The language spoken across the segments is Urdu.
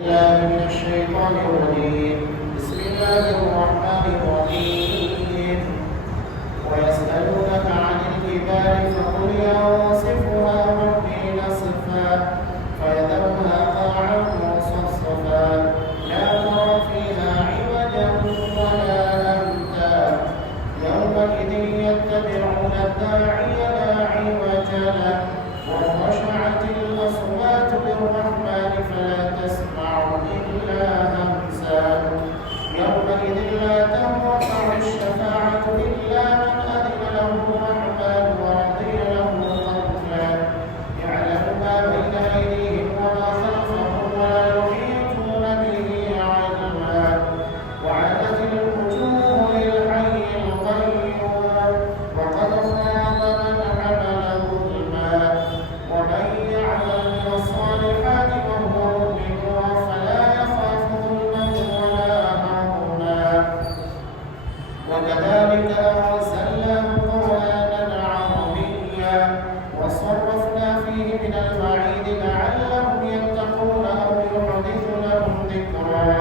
الله من الشيطان الرجيم. بسم الله الرحمن الرحيم. ويسألونك عن الجبال فقل ينسفها ربي نسفا فيذرها قاعا صفصفا لا ترى فيها عوجا ولا أمتا يومئذ يتبعون الداعي لا عوج له وخشعت الأصوات للرحمن فلا تسمع إلا همسا يومئذ لا تنفع الشفاعة إلا من أذن له الرحمن ورضي له قولا يعلم ما بين أيديهم وما خلفهم ولا يحيطون به علما وعنت الوجوه للحي القيوم وقد خاب من حمل ظلما ومن يعمل من الصالحات وهو مؤمن فلا يخاف ظلما ولا هضما وكذلك أنزلناه قرآنا عربيا وصرفنا فيه من الوعيد لعلهم يتقون أو يحدث لهم ذكرا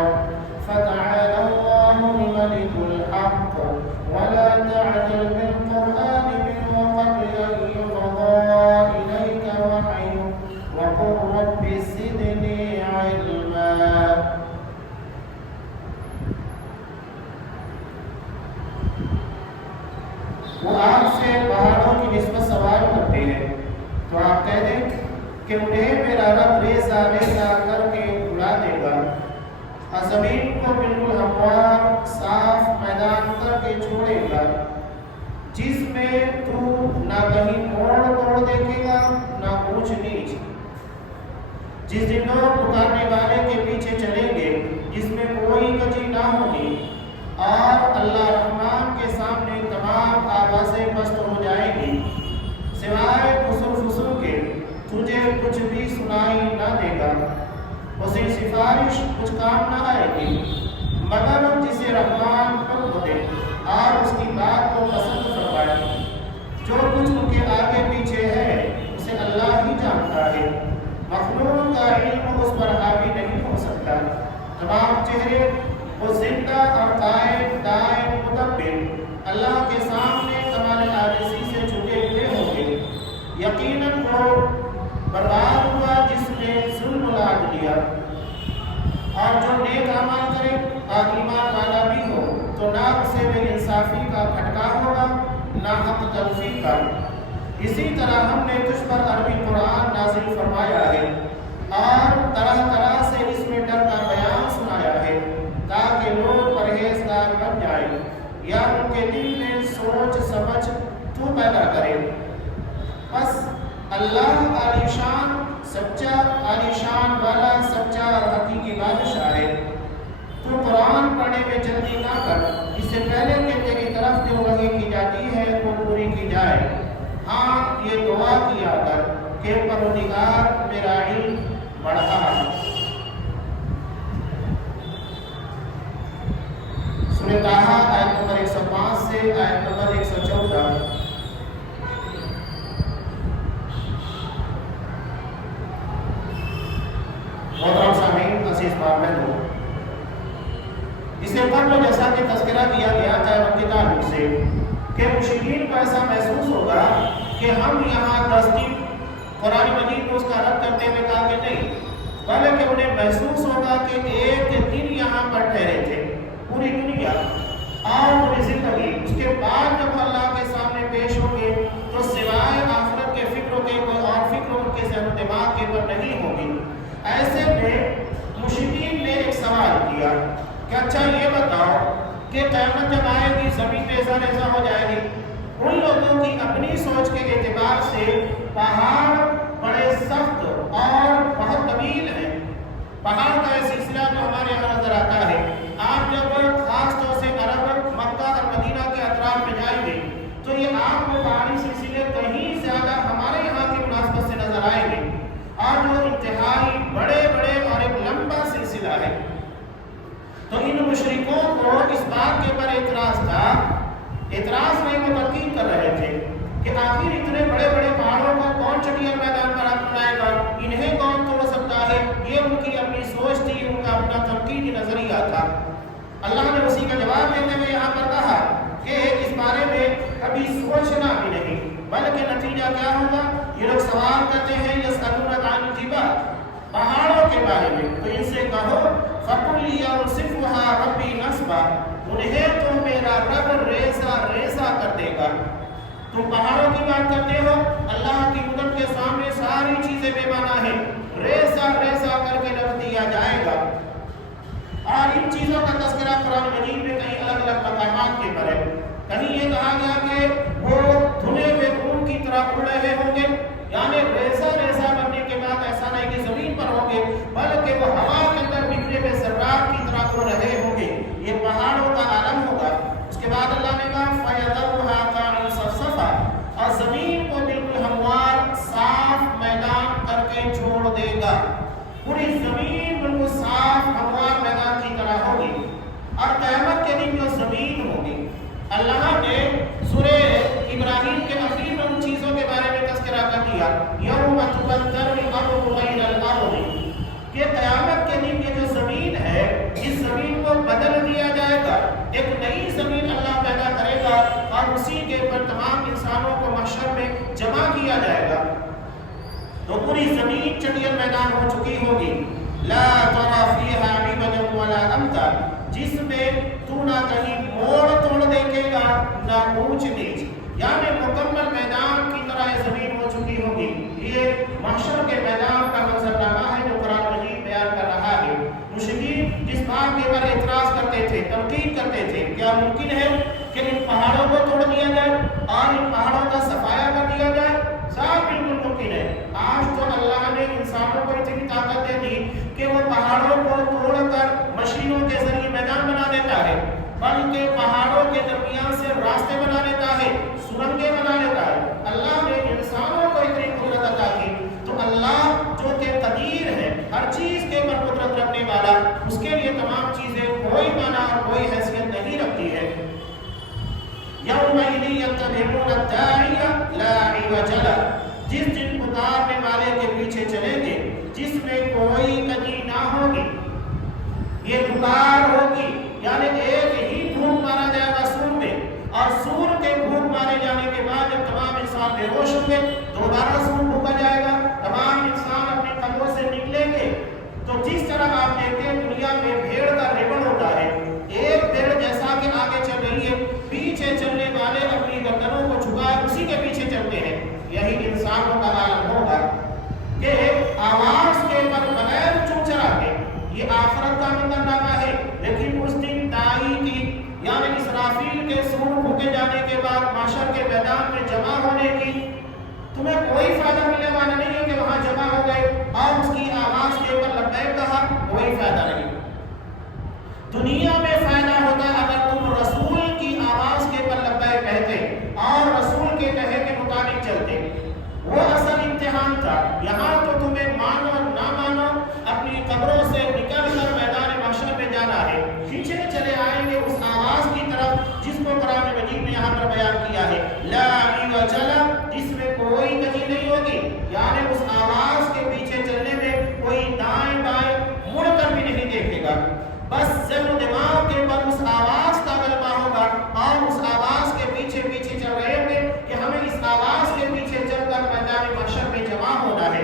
فتعالى الله الملك الحق ولا تعجل بالقرآن من قبل أن يقضى إليك وحيه وقل رب زدني علما. وہ آپ سے پہاڑوں کی نسبت سوال کرتے ہیں تو آپ کہہ دیں کہ انہیں میرا رب ریزہ ریزہ کر کے اڑا دے گا اور زمین کو بالکل ہموار صاف میدان کر کے چھوڑے گا جس میں تو نہ کہیں موڑ توڑ دیکھے گا نہ اونچ نیچ، جس دن لوگ پکارنے والے کے پیچھے چلیں گے جس میں کوئی کجی نہ ہوگی اور اللہ رحمان کے سامنے تمام آوازیں پست ہو جائیں گی سوائے فسر فسر کے تجھے کچھ بھی سنائی نہ دے گا، اسے سفارش کچھ کام نہ آئے گی مگر جسے رحمان حکم دے اور اس کی بات کو پسند فرمائے۔ جو کچھ ان کے آگے پیچھے ہے اسے اللہ ہی جانتا ہے، مخلوق کا علم اس پر حاوی نہیں ہو سکتا۔ تمام چہرے وہ زندہ اور قائم دائم مدبر اللہ کے سامنے کمال عاجزی سے جھکے ہوئے ہوں گے۔ یقیناً وہ برباد ہوا جس نے ظلم لاٹ لیا، اور جو نیک عمل کرے اور ایمان والا بھی ہو تو نہ اسے بے انصافی کا پھٹکا ہوگا نہ حق تلفی کا۔ اسی طرح ہم نے تجھ پر عربی قرآن نازل فرمایا ہے اور طرح طرح سے اس میں ڈر کا بیان سنایا ہے تاکہ لوگ پرہیزگار بن جائیں یا ان کے دل میں سوچ سمجھ تو پیدا کرے۔ بس اللہ عالیشان سچا عالیشان والا سچا اور حقیقی بادشاہ ہے۔ تو قرآن پڑھنے میں جلدی نہ کر، اس سے پہلے کہ تیری طرف جو وحی کی جاتی ہے وہ پوری کی جائے۔ ہاں یہ دعا کیا کر کہ پروردگار میرا علم بڑھا۔ سورہ طٰہٰ آیت نمبر 105 سے آیت نمبر 114۔ محترم سامعین، عزیز بھائیو، اس سے قبل جیسا کہ تذکرہ کیا گیا تھا رب کے تعلق سے کہ مشرکین کو ایسا محسوس ہوگا کہ ہم یہاں دستی قرآن مجید کو اس کا رد کرتے ہوئے کہا کہ نہیں، بلکہ انہیں محسوس ہوگا کہ ایک دن یہاں پر ٹھہرے تھے، پوری دنیا اور پوری زندگی اس کے بعد جب اللہ کے سامنے پیش ہوں گے تو سوائے آخرت کے فکروں کے کوئی اور فکر ان کے ذہن و دماغ کے پر نہیں ہوگی۔ ایسے میں مشرکین نے ایک سوال کیا کہ اچھا یہ بتاؤ کہ قیامت جب آئے گی زمین ریزہ ریزہ ہو جائے گی، ان لوگوں کی اپنی سوچ کے اعتبار سے پہاڑ بڑے سخت اور بہت طویل ہیں۔ پہاڑ کا یہ سلسلہ جو ہمارے یہاں نظر آتا ہے، آپ جب خاص طور سے عرب مکہ اور مدینہ کے اطراف میں جائیں گے تو یہ آپ کو پہاڑی سلسلے کہیں زیادہ ہمارے یہاں کی مناسبت سے نظر آئیں گے، اور جو انتہائی بڑے بڑے اور ایک لمبا سلسلہ ہے۔ تو ان مشرکوں کو اس بات کے پر اعتراض تھا، اعتراض نہیں وہ تنقید کر رہے تھے کہ آخر اتنے بڑے بڑے پہاڑوں کو کون چٹیل میدان پر اپنائے گا، انہیں کون توڑ سکتا ہے؟ یہ ان کی اپنی سوچ تھی، ان اللہ نے اسی کا جواب دیتے ہوئے یہاں پر کہا کہ اس بارے میں ابھی سوچنا بھی نہیں، بلکہ نتیجہ کیا ہوگا؟ یہ لوگ سوال کرتے ہیں یسألونک عن الجبال، پہاڑوں کے بارے میں، تو ان سے کہو فَقُلْ يَنْسِفُهَا رَبِّي نَسْفًا، انہیں تو میرا رب ریزہ ریزہ کر دے گا۔ تم پہاڑوں کی بات کرتے ہو، اللہ کی قدرت کے سامنے ساری چیزیں بے معنی ہیں، ریزہ ریزہ کر کے رکھ دیا جائے گا۔ اور ان چیزوں کا تذکرہ قرآن مجید میں کئی الگ الگ مقامات کے پر ہے۔ کہیں یہ کہا گیا کہ وہ دھنے ہوئے خون کی طرح اڑ رہے ہوں گے، یعنی ریزہ ریزہ کرنے کے بعد ایسا نہیں کہ زمین پر ہوں گے، بلکہ وہ ہوا کے اندر بکھرے ہوئے ذرات کی طرح اڑ رہے ہوں گے۔ یہ پہاڑوں کا عالم ہوگا۔ اس کے بعد اللہ نے کہا فَيَذَرُهَا قَاعًا صَفْصَفًا، اور زمین کو بالکل ہموار صاف میدان کر کے چھوڑ دے گا۔ پوری زمین بالکل صاف ہموار میدان کی طرح ہوگی، اور قیامت کے دن جو زمین ہوگی، اللہ نے سورہ ابراہیم کے اخیر میں ان چیزوں کے بارے میں تذکرہ کر دیا، یوم تبدل الارض غیر الارض، کہ قیامت کے دن یہ جو زمین ہے، اس زمین کو بدل دیا جائے گا، ایک نئی زمین اللہ پیدا کرے گا، اور اسی کے اوپر تمام انسانوں کو محشر میں جمع کیا جائے گا۔ تو پوری زمین چٹیل میدان ہو چکی ہوگی، لا ترى فيها عوجا ولا امتا، جس میں تو نہ کہیں موڑ توڑ دیکھے گا نہ اونچ نیچ، یعنی مکمل میدان کی طرح یہ زمین ہو چکی ہوگی۔ یہ محشر کے میدان کا منظرنامہ ہے جو قرآن مجید بیان کر رہا ہے۔ مشرکین جس بات کے پر اعتراض کرتے تھے، تنقید کرتے تھے، کیا ممکن ہے کہ ان پہاڑوں کو توڑ دیا جائے اور ان پہاڑوں کا صفایا کر دیا جائے؟ صاحب بالکل ممکن ہے۔ آج تو اللہ نے انسانوں کو اتنی طاقت دے دی کہ وہ پہاڑوں کو توڑ کر مشینوں کے ذریعے میدان بنا دیتا ہے، بلکہ پہاڑوں کے درمیان سے راستے بنا لیتا ہے، سرنگیں بنا لیتا ہے۔ اللہ نے انسانوں کو اتنی قدرت عطا کی، تو اللہ جو کہ قدیر ہے، ہر چیز کے اوپر قدرت رکھنے والا، اس کے لیے تمام چیزیں کوئی معنی اور کوئی حیثیت نہیں رکھتی ہے۔ یومئذ یتبعون الداعی لا عوج لہ، جس دن پکارنے والے کے پیچھے چلیں گے جس میں کوئی کمی نہ ہوگی۔ یہ پکار ہوگی، یعنی ایک ہی پھونک مارا جائے گا سور میں، اور سور کے پھونک مارے جانے کے بعد جب تمام انسان بے ہوش ہوں گے، دوبارہ سور پھونکا جائے گا، تمام انسان اپنے قبروں سے نکلیں گے۔ تو جس طرح آپ دیکھتے ہیں دنیا میں بھیڑ کا ریوڑ ہوتا ہے، ایک بھیڑ جیسا کہ آگے چل رہی ہے، پیچھے چلنے والے اپنی گردنوں کو جھکائے اسی کے پیچھے چلتے ہیں۔ یہی انسانوں کا عالم ہوگا کہ آواز کے پر بغیر چوچرا کے، یہ آخرت کا منظرنامہ ہے، لیکن اس دن دائی کی یعنی اسرافیل کے سور پھونکے جانے کے بعد محشر کے میدان میں جمع ہونے کی تمہیں کوئی فائدہ ملنے والا نہیں ہے کہ وہاں جمع ہو گئے اور اس کی آواز کے اوپر لبیک کہا، کوئی فائدہ نہیں۔ دنیا میں فائدہ ہوتا اگر تم رسول کی آواز کے اوپر لبیک کہتے اور رسول کے کہے کے مطابق چلتے، وہ اصل امتحان تھا۔ یہاں تو تمہیں مانو نہ مانو، اپنی قبروں سے نکل کر میدان محشر میں جانا ہے، کھینچے چلے آئیں گے اس آواز کی طرف جس کو قرآن مجید نے یہاں پر بیان کیا ہے، لا عوج لہ، جس میں کوئی کمی نہیں ہوگی، یعنی اس آواز کے پیچھے چلنے میں کوئی دائیں بائیں مڑ کر بھی نہیں دیکھے گا، بس ذہن و دماغ کے پر اس آواز کا غلبہ ہوگا اور اس آواز کے پیچھے پیچھے چل رہے ہوں گے کہ ہمیں اس آواز کے پیچھے چل کر میدان محشر میں جمع ہونا ہے۔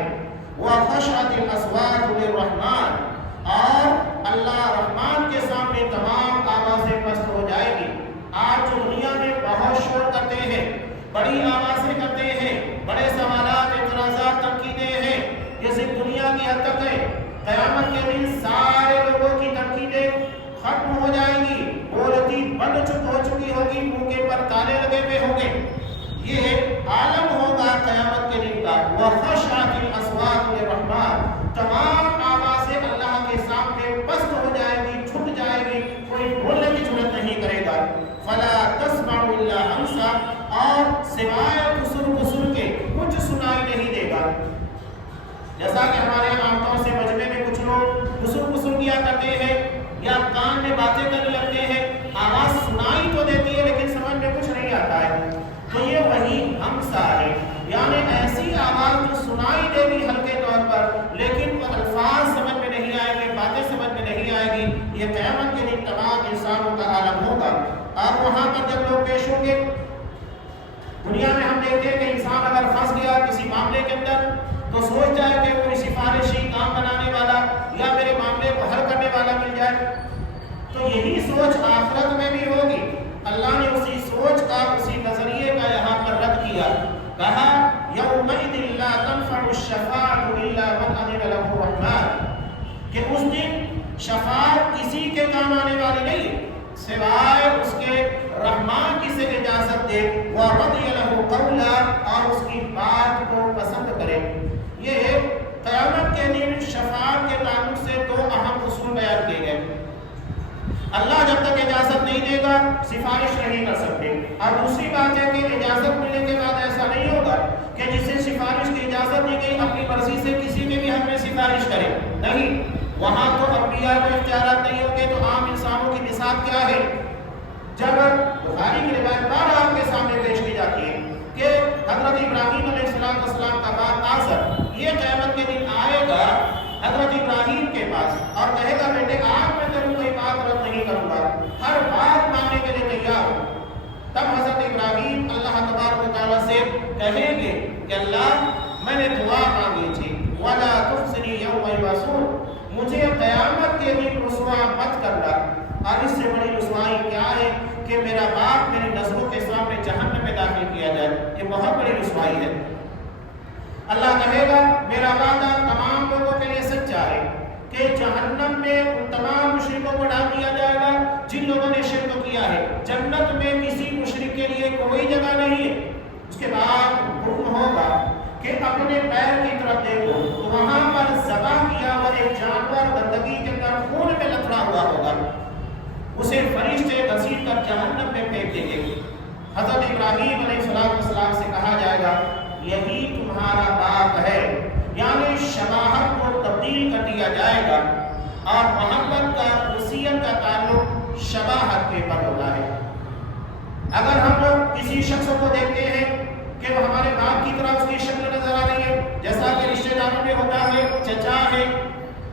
وَخَشَعَتِ الْأَصْوَاتُ لِلرَّحْمَٰنِ، اور اللہ رحمان کے سامنے تمام آوازیں پست ہو جائے گی۔ آج جو دنیا میں بہت شور کرتے ہیں، بڑی آوازیں کرتے ہیں، بڑے سوالات اعتراضات تنقیدیں ہیں، یہ صرف دنیا کی حد تک ہے۔ قیامت کے دن سارے لوگوں کی تنقیدیں ختم ہو جائیں گی، بولتی بند ہو چکی ہوگی، منہ کے پر تالے لگے ہوئے ہوں گے۔ یہ عالم ہوگا قیامت کے دن کا۔ وَخَشَعَتِ الْأَصْوَاتُ لِلرَّحْمَٰنِ، تمام آوازیں اللہ کے سامنے پست ہو جائے گی، چھٹ جائے گی، کوئی بولنے کی جرات نہیں کرے گا۔ فَلَا تَسْمَعُ إِلَّا هَمْسًا، اور سوائے خسر خسر کے کچھ سنائی نہیں دے گا۔ جیسا کہ ہمارے عام طور سے مجمع میں کچھ لوگ خسر خسر کیا کرتے ہیں یا کان میں باتیں کرنے لگتے ہیں، آواز سنائی تو دیتی ہے لیکن سمجھ میں کچھ نہیں آتا ہے، تو یہ وہی ہمسا ہے، یعنی ایسی آواز جو سنائی دے گی ہلکے طور پر لیکن الفاظ سمجھ میں نہیں آئیں گے، باتیں سمجھ میں نہیں آئے گی۔ یہ قیامت کے دن تمام انسان اور وہاں پر جب لوگ پیش ہوں گے، دنیا میں ہم دیکھتے ہیں کہ انسان اگر پھنس گیا کسی معاملے کے اندر تو سوچ جائے کہ کوئی سفارشی کام بنانے والا یا میرے معاملے کو حل کرنے والا مل جائے، تو یہی سوچ آخرت میں بھی ہوگی۔ اللہ نے اسی سوچ کا، اسی نظریے کا یہاں پر رد کیا، کہا یومئذ لا تنفع الشفاعۃ الا من اذن له الرحمن، کہ اس دن شفاعت کسی کے کام آنے والی نہیں سوائے اس کے رحمان جسے اجازت دے، وَرَضِيَ لَهُ قَوْلًا، اور اس کی بات کو پسند کرے۔ یہ قیامت کے دن شفاعت کے تعلق سے دو اہم اصول بیان کیے گئے۔ اللہ جب تک اجازت نہیں دے گا سفارش نہیں کر سکتے، اور دوسری بات ہے کہ اجازت ملنے کے بعد ایسا نہیں ہوگا کہ جسے سفارش کی اجازت دی گئی اپنی مرضی سے کسی کے بھی حق میں سفارش کرے، نہیں، وہاں تو انبیاء کو اختیارات نہیں ہوں گے، تو عام انسانوں کی مثال کیا ہے؟ جب بخاری کی روایت بار آپ کے سامنے پیش کی جاتی ہے کہ حضرت ابراہیم علیہ السلام کا باپ آزر یہ قیامت کے دن آئے گا حضرت ابراہیم کے پاس اور کہے گا بیٹے آج میں تیرے کوئی بات رد نہیں کروں گا، ہر بات ماننے کے لیے تیار ہوں۔ تب حضرت ابراہیم اللہ تبارک و تعالیٰ سے کہیں گے کہ اللہ میں نے دعا مانگی تھی، وَلَا تُخْزِنِي يَوْمَ يُبْعَثُونَ، مجھے قیامت کے دن رسوا مت کرنا۔ اور اس سے بڑی رسوائی کیا ہے کہ میرا باپ میری نظروں کے سامنے جہنم میں داخل کیا جائے، یہ بہت بڑی رسوائی ہے۔ اللہ کہے گا میرا وعدہ تمام لوگوں کے لیے سچا ہے کہ جہنم میں ان تمام مشرکوں کو ڈال دیا جائے گا جن لوگوں نے شرک کیا ہے، جنت میں کسی مشرک کے لیے کوئی جگہ نہیں ہے۔ اس کے بعد حکم ہوگا کہ اپنے پیر کی طرف دیکھو تو وہاں پر ذبح کیا ہوا ایک جانور گندگی کے اندر خون میں لتڑا ہوا ہوگا، اسے فرشتے گھسیٹ کر جہنم میں پھینک دیں گے۔ حضرت ابراہیم علیہ السلام سے کہا جائے گا یہی تمہارا باپ ہے، یعنی شباہت کو تبدیل کر دیا جائے گا، اور محبت کا وصیت کا تعلق شباہت کے پر ہوتا ہے۔ اگر ہم لوگ کسی شخص کو دیکھتے ہیں کہ وہ ہمارے باپ کی طرح اس کی شکل نظر آ رہی ہے، جیسا کہ رشتے داروں میں ہوتا ہے، چچا ہے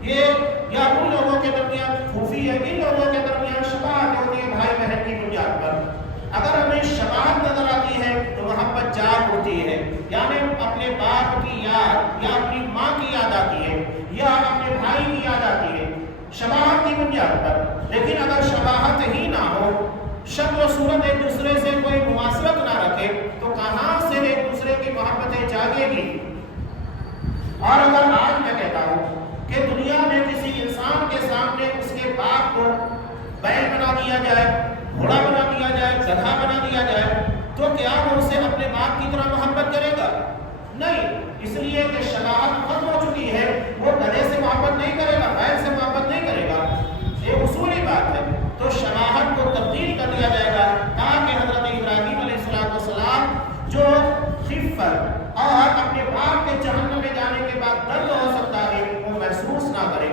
یہ، یا ان لوگوں کے درمیان پھوپھی ہے، ان لوگوں کے درمیان شباہت ہوتی ہے بھائی بہن کی بنیاد پر، اگر ہمیں شباہت نظر آتی ہے تو محبت جاگ ہوتی ہے، یعنی اپنے باپ کی یاد یا اپنی ماں کی یاد آتی ہے یا اپنے بھائی کی یاد آتی ہے شباہت کی بنیاد پر۔ لیکن اگر شباہت ہی نہ ہو، شکل و صورت ایک دوسرے سے کوئی مماثلت نہ رکھے، تو کہاں سے ایک دوسرے کی محبتیں جاگے گی؟ اور اگر آج میں کہتا ہوں کہ دنیا میں کسی انسان کے سامنے اس کے باپ کو بیل بنا دیا جائے، گھوڑا بنا دیا جائے، گدھا بنا دیا جائے، تو کیا وہ اسے اپنے باپ کی طرح محبت کرے گا؟ نہیں، اس لیے کہ شباہت ختم ہو چکی ہے، وہ گدھے سے محبت نہیں کرے گا، بیل سے محبت نہیں کرے گا، یہ اصولی بات ہے۔ تو شباہت کو تبدیل کر دیا جائے گا تاکہ حضرت ابراہیم علیہ السلام جو خفت اور اپنے باپ کے جہنم میں جانے کے بعد درد ہو سکتا ہے وہ محسوس نہ کرے۔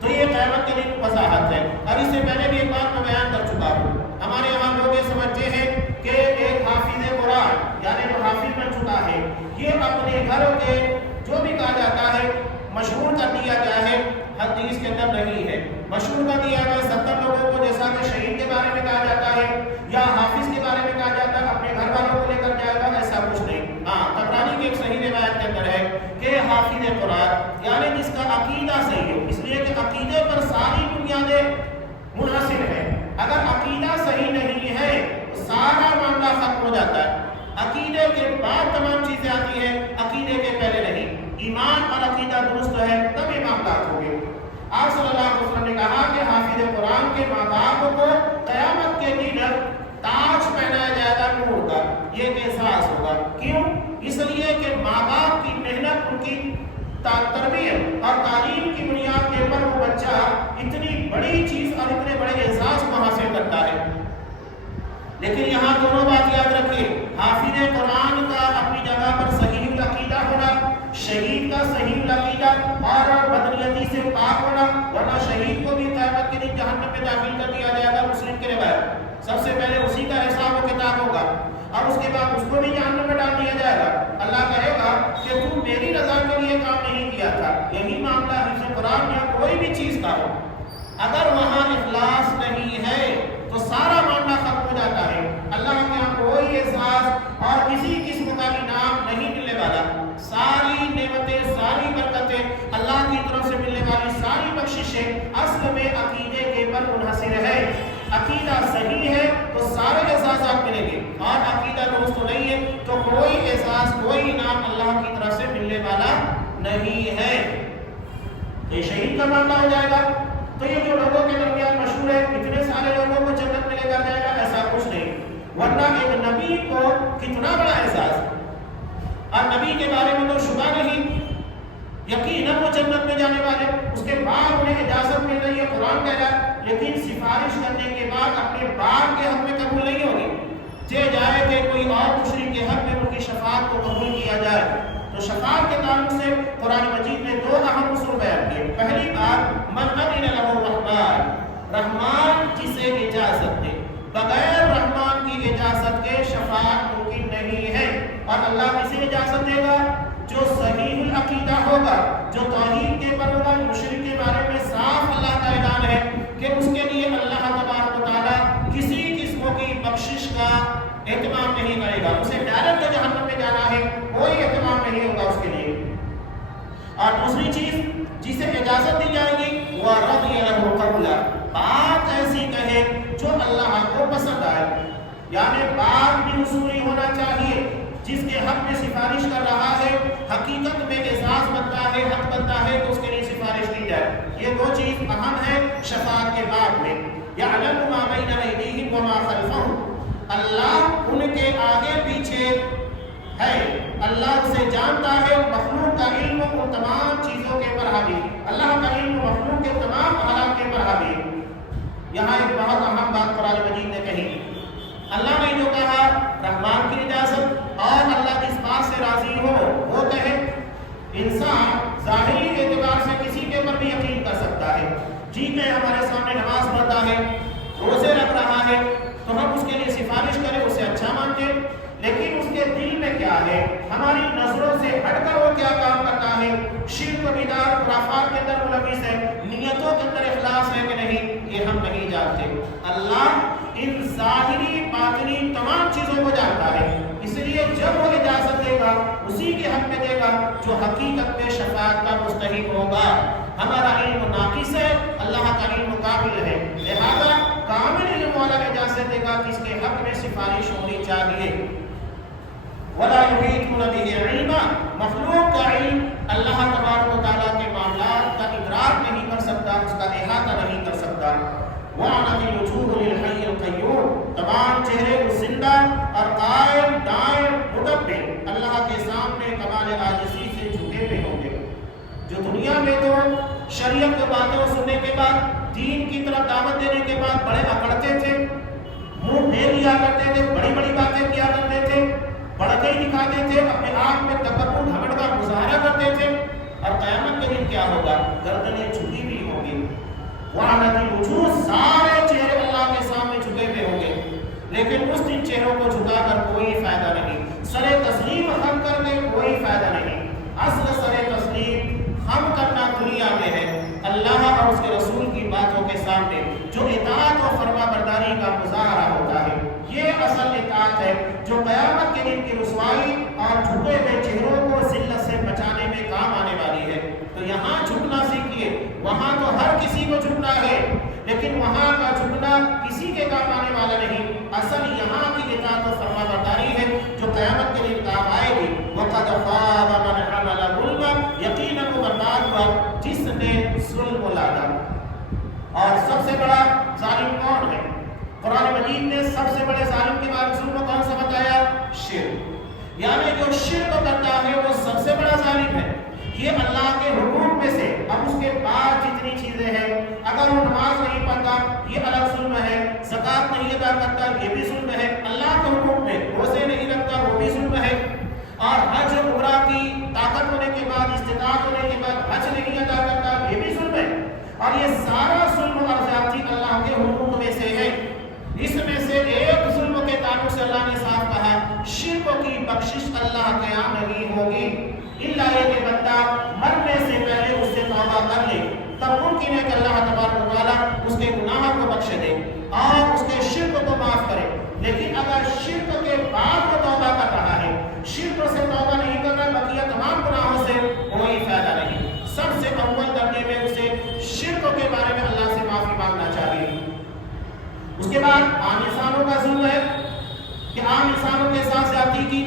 تو یہ قیامت کے دن وضاحت ہے، اور اس سے پہلے بھی ایک بات میں بیان کر چکا ہوں۔ ہمارے یہاں لوگ یہ سمجھتے ہیں کہ ایک حافظ قرآن یعنی جو حافظ بن چکا ہے یہ اپنے گھر کے جو بھی کہا جاتا ہے مشہور کر دیا گیا ہے، حدیث کے اندر نہیں ہے، مشہور کر دیا گیا 70 لوگوں کو، جیسا کہ شہید کے بارے میں کہا جاتا ہے یا حافظ کے بارے میں کہا جاتا ہے اپنے گھر والوں کو لے کر جائے گا، ایسا کچھ نہیں۔ ہاں، طبرانی کی ایک صحیح روایت کے اندر ہے کہ حافظ قرآن یعنی جس کا عقیدہ صحیح ہو، اس لیے کہ عقیدے پر ساری بنیادیں منحصر ہیں۔ اگر عقیدہ صحیح نہیں ہے تو سارا معاملہ ختم ہو جاتا ہے۔ عقیدے کے بعد تمام چیزیں آتی ہیں، عقیدے کے پہلے نہیں۔ ایمان اور عقیدہ درست ہے تب یہ معاملات ہوں گے۔ آپ صلی اللہ علیہ وسلم نے کہا کہ حافظ قرآن کے ماں باپ کو قیامت کے دن تاج پہنایا جائے گا نور کا، یہ ایک احساس ہوگا۔ کیوں؟ اس لیے کہ ماں باپ کی محنت، ان کی تربیت اور تعلیم کی بنیاد کے پر وہ بچہ اتنی بڑی چیز اور اتنے بڑے احساس کو حاصل کرتا ہے۔ لیکن یہاں دونوں بات یاد رکھیے، حافظ قرآن کا اپنی جگہ پر صحیح العقیدہ ہونا، شہید کا صحیح العقیدہ اور بدنیتی سے پاک ہونا، ورنہ شہید کو بھی قیامت کے دن جہنم میں داخل کر دیا جائے گا۔ مسلم کی روایت، سب سے پہلے اسی کا حساب و کتاب ہوگا اور اس کے بعد اس کو بھی جہنم میں ڈال دیا جائے گا۔ اللہ کہے گا کہ تم میری رضا کے لیے کام نہیں کیا تھا۔ یہی معاملہ حفظ قرآن یا کوئی بھی چیز کا ہو، اگر وہاں اخلاص نہیں ہے تو سارا معاملہ نہیں ہے، یہ شہید کا معاملہ ہو جائے گا۔ تو یہ جو لوگوں کے درمیان مشہور ہے اتنے سارے لوگوں کو جنت میں لے کر جائے گا، ایسا کچھ نہیں، ورنہ ایک نبی کو کتنا بڑا احساس، اور نبی کے بارے میں تو شبہ نہیں، یقیناً وہ جنت میں جانے والے، اس کے بعد انہیں اجازت مل رہی ہے، قرآن کہہ رہا ہے، لیکن سفارش کرنے کے بعد اپنے باپ کے حق میں قبول نہیں ہوگی، جائے کہ کوئی اور مشرک کے حق میں ان کی شفاعت کو قبول کیا جائے۔ تو شفاعت کے تعلق سے قرآن مجید نے دو اہم اصول بیان کیے۔ پہلی بات، من اذن له الرحمن، رحمان جسے اجازت دے، بغیر رحمان کی اجازت کے شفاعت ممکن نہیں ہے، اور اللہ کسے اجازت دے گا؟ جو صحیح العقیدہ ہوگا، جو توحید کے پر ہوگا، مشرک کے بارے میں صاف اللہ کا اعلان ہے کہ اس کے لیے اللہ تبارک و تعالیٰ کسی قسم کی بخشش کا اہتمام نہیں کرے گا، اسے ڈائریکٹ جہنم میں جانا ہے، کوئی اہتمام نہیں ہوگا اس کے لیے۔ اور دوسری چیز جسے اجازت دی جائے گی، وَرَضِيَ لَهُ قَوْلًا، بات ایسی کہے جو اللہ کو پسند آئے، یعنی بات بھی اصولی ہونا چاہیے، جس کے حق میں سفارش کر رہا ہے حقیقت میں احساس بنتا ہے، حق بنتا ہے تو اس کے لیے سفارش کی جائے۔ یہ دو چیز اہم ہے شفاعت کے باب میں۔ یعلم ما بین ایدیہم وما خلفہم، اللہ ان کے آگے پیچھے ہے، اللہ اسے جانتا ہے، مخلوق کا علم ان تمام چیزوں کے اوپر حاوی، اللہ کا علم مخلوق کے تمام حالات کے اوپر حاوی۔ یہاں ایک بہت اہم بات قرآن مجید نے کہی، اللہ نے جو کہا رحمان کی اجازت اور اللہ جس بات سے راضی ہو وہ کہے، انسان ظاہری اعتبار سے کسی کے اوپر بھی یقین کر سکتا ہے، ٹھیک ہے ہمارے سامنے نماز پڑھتا ہے، روزے رکھ رہا ہے، تو ہم اس کے لیے سفارش کریں، اسے اچھا مانتے، لیکن اس کے دل میں کیا ہے، ہماری نظروں سے ہٹ کر وہ کیا کام کرتا ہے، شرک و بدعت خرافات کے اندر ملوث ہے، نیتوں کے اندر اخلاص ہے کہ نہیں، یہ ہم نہیں جانتے۔ اللہ ان ظاہری باطنی تمام چیزوں کو جانتا ہے، اس لیے جب وہ اجازت دے گا اسی کے حق میں دے گا جو حقیقت میں شفاعت کا مستحق ہوگا۔ ہمارا علم ناقص ہے، اللہ کا علم کامل ہے، لہذا کامل علم والا اجازت دے گا کس کے حق میں سفارش ہونی چاہیے۔ وَلَا يُحِيطُونَ بِهِ عِلْمًا، مخلوق کا علم اللہ تبارک و تعالیٰ کے معاملات کا ادراک نہیں کر سکتا، اس کا احاطہ نہیں کر سکتا۔ وَعَنَتِ الْوُجُوهُ لِلْحَيِّ الْقَيُّومِ، تمام چہرے اس زندہ اور قائم دائم مدبر اللہ کے سامنے کمال عاجزی سے جھکے ہوئے ہوں گے۔ جو دنیا میں تو شریعت کی باتوں سننے کے بعد، دین کی طرف دعوت دینے کے بعد بڑے اکڑتے تھے، منہ پھیر لیا کرتے تھے، بڑی بڑی باتیں کیا کرتے تھے، بڑکے دکھاتے تھے، اپنے آپ میں تکبر گھمنڈ کا مظاہرہ کرتے تھے، اور قیامت کے دن کیا ہوگا؟ گردنیں جھکی ہوئی ہوں گی۔ وَعَنَتِ الْوُجُوهُ، سارے چہرے اللہ کے سامنے جھکے ہوئے ہوں گے، لیکن اس دن چہروں کو جھکا کر کوئی فائدہ نہیں، سر تسلیم خم کر کے کوئی فائدہ نہیں۔ اصل سر تسلیم خم کرنا دنیا میں ہے، اللہ اور اس کے رسول کی باتوں کے سامنے جو اطاعت و فرما برداری کا مظاہرہ ہوتا ہے، یہ اصل اطاعت ہے جو قیامت کے دن کی رسوائی اور جھکے ہوئے چہروں کو ذلت سے بچانے میں کام آنے والی ہے۔ تو یہاں جھکنا سیکھیے، وہاں تو ہر کسی کو جھکنا ہے، لیکن وہاں کا جھکنا کسی کے کام آنے والا نہیں، اصل یہاں کی اطاعت و فرما برداری ہے جو قیامت کے دن کام آئے گی۔ وَقَدْ خَابَ مَنْ حَمَلَ ظُلْمًا، یقیناً وہ برباد ہوا جس نے ظلم لادا۔ اور سب سے بڑا ظالم کون ہے؟ قرآن مجید نے سب سے بڑے ظالم کے بارے ظلم کو کون سا بتایا؟ شرک، یعنی جو شرک کرتا ہے وہ سب سے بڑا ظالم ہے۔ یہ اللہ کے حقوق میں سے، اب اس کے بعد جتنی چیزیں ہیں، اگر وہ نماز نہیں پڑھتا یہ الگ ظلم ہے، زکوٰۃ نہیں ادا کرتا یہ بھی ظلم ہے، اللہ کے حقوق میں روزے نہیں رکھتا وہ بھی ظلم ہے، اور حج عمرہ کی طاقت ہونے کے بعد، استطاعت ہونے کے بعد حج نہیں ادا کرتا یہ بھی ظلم ہے، اور یہ سارا ظلم اور زیادتی اللہ کے حقوق میں سے ہے۔ اس میں سے ایک ظلم کے تعلق سے اللہ نے صاف کہا، شرک کی بخشش اللہ کے یہاں نہیں ہوگی، الا یہ کہ بندہ مرنے سے پہلے اس سے توبہ کر لے، تب ممکن ہے کہ اللہ تبارک و تعالیٰ اس کے گناہ کو بخش دے اور اس کے شرک کو معاف کرے۔ لیکن اگر شرک کے بعد وہ توبہ کر رہا ہے، شرک سے توبہ نہیں کر رہا، بقیہ تمام گناہوں سے کوئی فائدہ نہیں۔ سب سے اول درجے میں اسے شرک کے بارے میں اللہ سے معافی مانگنا چاہیے۔ اس کے بعد عام انسانوں کا ظلم ہے کہ عام انسانوں کے ساتھ زیادتی کی،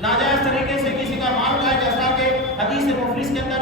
ناجائز طریقے سے کسی کا مال کھایا، جیسا کہ حدیث مفلس کے اندر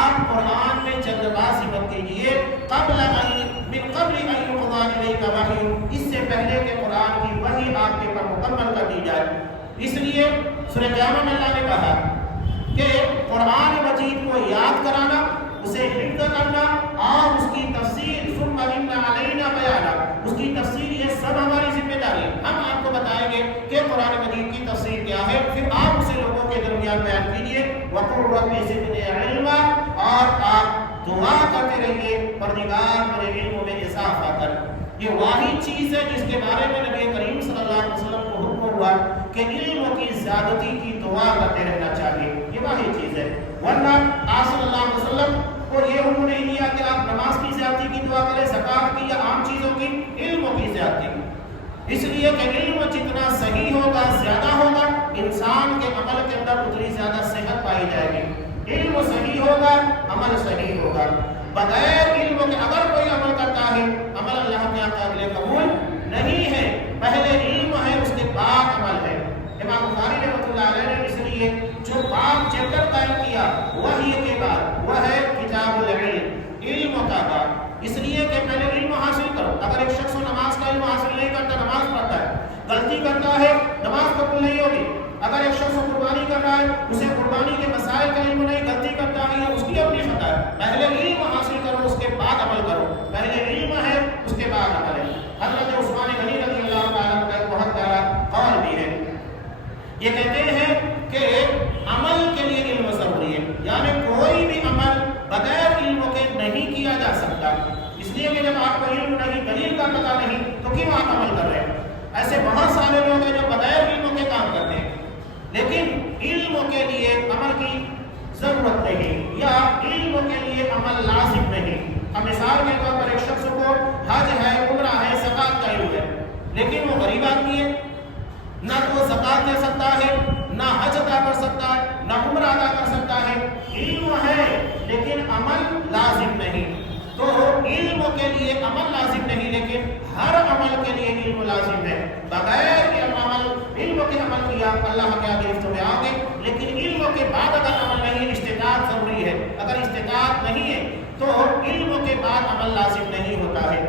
آپ قرآن میں جلد بازی مت کیجیے، من قبل ان یقضى الیک وحی، اس سے پہلے کہ قرآن کی وحی آپ کے پر مکمل کر دی جائے۔ اس لیے سورہ قیامہ میں اللہ نے کہا کہ قرآن مجید کو یاد کرانا، اسے حفظ کرنا اور اس کی تفسیر ثم ان علینا بیانا، اس کی تفسیر، یہ سب ہماری ذمہ داری ہے۔ ہم آپ کو بتائیں گے کہ قرآن مجید کی تفسیر کیا ہے، پھر آپ اسے لوگوں کے درمیان بیان کیجیے۔ وقل رب زدنی علما، اور آپ دعا کرتے رہیے پروردگار میرے علم میں اضافہ کر۔ یہ واحد چیز ہے جس کے بارے میں نبی کریم صلی اللہ علیہ وسلم کو حکم ہوا کہ علم کی زیادتی کی دعا کرتے رہنا چاہیے، یہ واحد چیز ہے۔ ورنہ آپ صلی اللہ علیہ وسلم کو یہ حکم نہیں دیا کہ آپ نماز کی زیادتی کی دعا کریں، زکات کی یا عام چیزوں کی، علم کی زیادتی کی۔ اس لیے کہ علم جتنا صحیح ہوگا، زیادہ ہوگا، انسان کے عمل کے اندر اتنی زیادہ صحت پائی جائے گی۔ علم صحیح ہوگا، عمل صحیح ہوگا۔ بغیر علم کے اگر کوئی عمل کرتا ہے، عمل اللہ کے قابل قبول نہیں ہے۔ پہلے علم ہے، اس کے بعد عمل ہے۔ امام بخاری رحمۃ اللہ علیہ نے اس لیے جو باب چیپٹر قائم کیا وحی کے بعد، وہ ہے کتاب العلم، علم کا باب۔ اس لیے کہ پہلے علم حاصل کرو۔ اگر ایک شخص نماز کا علم حاصل نہیں کرتا، نماز پڑھتا ہے، غلطی کرتا ہے، نماز قبول نہیں ہوگی۔ اگر ایک شخص قربانی کر رہا ہے، اسے قربانی کے مسائل کا علم نہیں، غلطی کرتا ہے، اس کی اپنی خطا ہے۔ پہلے علم حاصل کرو، اس کے بعد عمل کرو۔ پہلے علم ہے، اس کے بعد عمل ہے۔ حضرت عثمان غنی رضی اللہ تعالیٰ عنہ کا ایک بہت پیارا قول بھی ہے، یہ کہتے ہیں کہ عمل کے لیے علم ضروری ہے، یعنی کوئی بھی عمل بغیر علم کے نہیں کیا جا سکتا۔ اس لیے کہ جب آپ کو علم نہیں، دلیل کا پتہ نہیں، تو کیوں آپ عمل کر رہے ہیں؟ ایسے بہت سارے لوگ ہیں جو بغیر علم کے کام کرتے ہیں، لیکن علم کے لیے عمل کی ضرورت نہیں، یا علم کے لیے عمل لازم نہیں۔ اب مثال کے طور پر ایک شخص کو حج ہے، عمرہ ہے، زکات کا علم ہے، لیکن وہ غریب آدمی ہے، نہ تو وہ زکات دے سکتا ہے، نہ حج ادا کر سکتا ہے، نہ عمرہ ادا کر سکتا ہے۔ علم ہے لیکن عمل لازم نہیں۔ تو علم کے لیے عمل لازم نہیں، لیکن ہر عمل کے لیے علم لازم ہے۔ بغیر علم کے عمل کیا، اللہ کے آگے گرفت میں آ گئے، لیکن علم کے بعد اگر عمل نہیں، استطاعت ضروری ہے۔ اگر استطاعت نہیں ہے تو علم کے بعد عمل لازم نہیں ہوتا ہے۔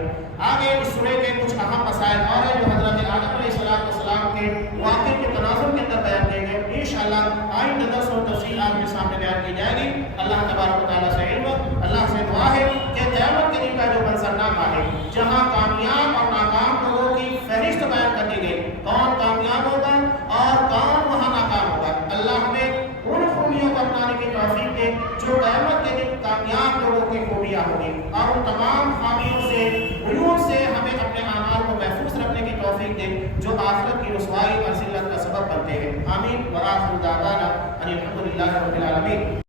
آگے اس سورہ کے کچھ اہم مسائل اور ہیں جو حضرت آدم علیہ السلام کے واقعے کے تناظر کے اندر بیان کیے گئے، انشاءاللہ آئندہ درس اور تفصیل آپ کے سامنے بیان کی جائے گی۔ اللہ تبارک و تعالیٰ سے علم، اللہ سے دعا ہے کہ قیامت کے دن کا جو منظرنامہ ہے، جہاں کامیاب اور ناکام لوگوں کی فہرست بیان کر دی گئی، کون کامیاب ہوگا اور کون وہاں ناکام ہوگا، اللہ ہمیں ان خوبیوں کو اپنانے کی توفیق دے جو قیامت کے دن کامیاب لوگوں کی خوبیاں ہوں گی، اور ان تمام خامیوں سے، عیوب سے ہمیں اپنے اعمال کو محفوظ رکھنے کی توفیق دے جو آخرت کی رسوائی اور ذلت کا سبب بنتے ہیں۔ آمین۔ وآخر دعوانا ان الحمد للہ رب العالمین۔